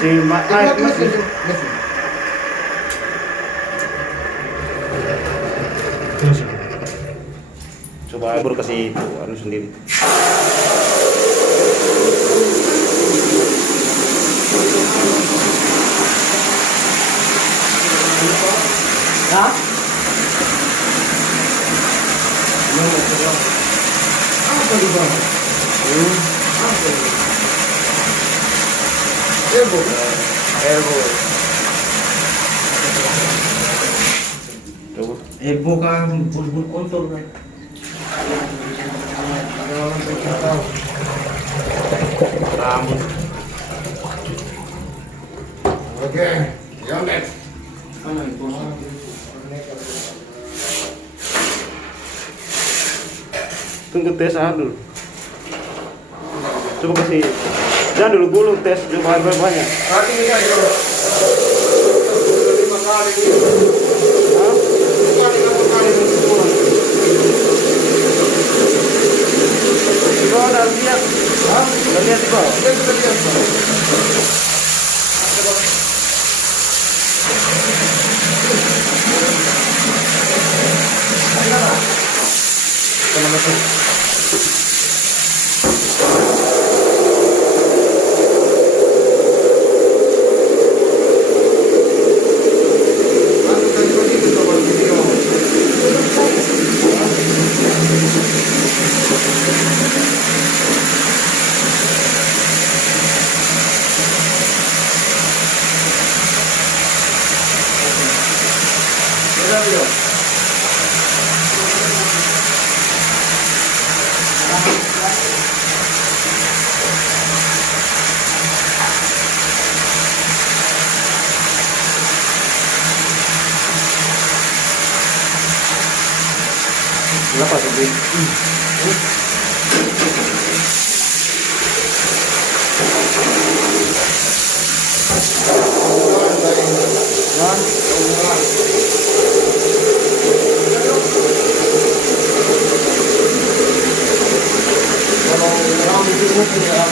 Si Mas. Coba baru kasih anu sendiri. Hah? Apa di bawah? Apa ini? Elbow. Elbow. Coba. Elbow kan bul-bul kontur kan. Rambut. Oke, yang next. Tunggu tes dulu. Coba kasih. Jangan dulu gulung tes coba banyak. Kali ini aja. 5 kali ini. Hah? Kali pulang. Di bawah udah lihat. Hah? Udah lihat di bawah. Dia sudah lihat, Pak. Kena mesin. Aku tadi begitu coba video. Ada video. Berapa sih? Kalau orang di sini punya